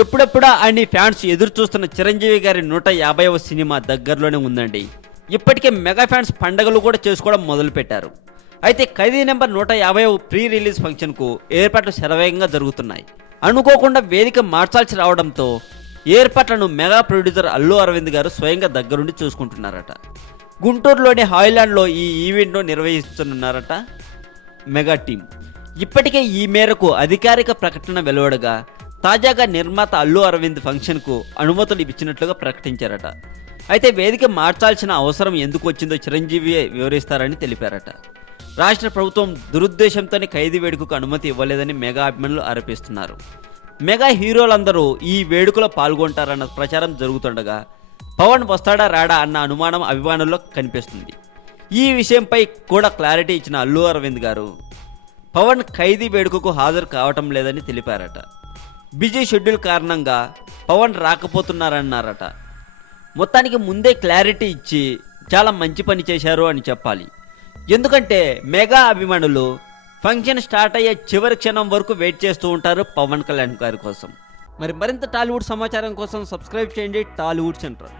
ఎప్పుడెప్పుడా అని ఫ్యాన్స్ ఎదురు చూస్తున్న చిరంజీవి గారి 150వ సినిమా దగ్గరలోనే ఉందండి. ఇప్పటికే మెగా ఫ్యాన్స్ పండగలు కూడా చేసుకోవడం మొదలుపెట్టారు. అయితే ఖైదీ నెంబర్ 150 ప్రీ రిలీజ్ ఫంక్షన్కు ఏర్పాట్లు శరవేగంగా జరుగుతున్నాయి. అనుకోకుండా వేదిక మార్చాల్సి రావడంతో ఏర్పాట్లను మెగా ప్రొడ్యూసర్ అల్లు అరవింద్ గారు స్వయంగా దగ్గరుండి చూసుకుంటున్నారట. గుంటూరులోని హాయ్లాండ్లో ఈ ఈవెంట్ను నిర్వహిస్తున్నారట మెగా టీం. ఇప్పటికే ఈ మేరకు అధికారిక ప్రకటన వెలువడగా తాజాగా నిర్మాత అల్లు అరవింద్ ఫంక్షన్కు అనుమతులు ఇచ్చినట్లుగా ప్రకటించారట. అయితే వేదిక మార్చాల్సిన అవసరం ఎందుకు వచ్చిందో చిరంజీవి వివరిస్తారని తెలిపారట. రాష్ట్ర ప్రభుత్వం దురుద్దేశంతోనే ఖైదీ వేడుకకు అనుమతి ఇవ్వలేదని మెగా అభిమానులు ఆరోపిస్తున్నారు. మెగా హీరోలందరూ ఈ వేడుకలో పాల్గొంటారన్న ప్రచారం జరుగుతుండగా పవన్ వస్తాడా రాడా అన్న అనుమానం అభిమానుల్లో కనిపిస్తుంది. ఈ విషయంపై కూడా క్లారిటీ ఇచ్చిన అల్లు అరవింద్ గారు పవన్ ఖైదీ వేడుకకు హాజరు కావటం లేదని తెలిపారట. బిజీ షెడ్యూల్ కారణంగా పవన్ రాకపోతున్నారన్నారట. మొత్తానికి ముందే క్లారిటీ ఇచ్చి చాలా మంచి పని చేశారు అని చెప్పాలి. ఎందుకంటే మెగా అభిమానులు ఫంక్షన్ స్టార్ట్ అయ్యే చివరి క్షణం వరకు వెయిట్ చేస్తూ ఉంటారు పవన్ కళ్యాణ్ గారి కోసం. మరింత టాలీవుడ్ సమాచారం కోసం సబ్స్క్రైబ్ చేయండి టాలీవుడ్ సెంటర్.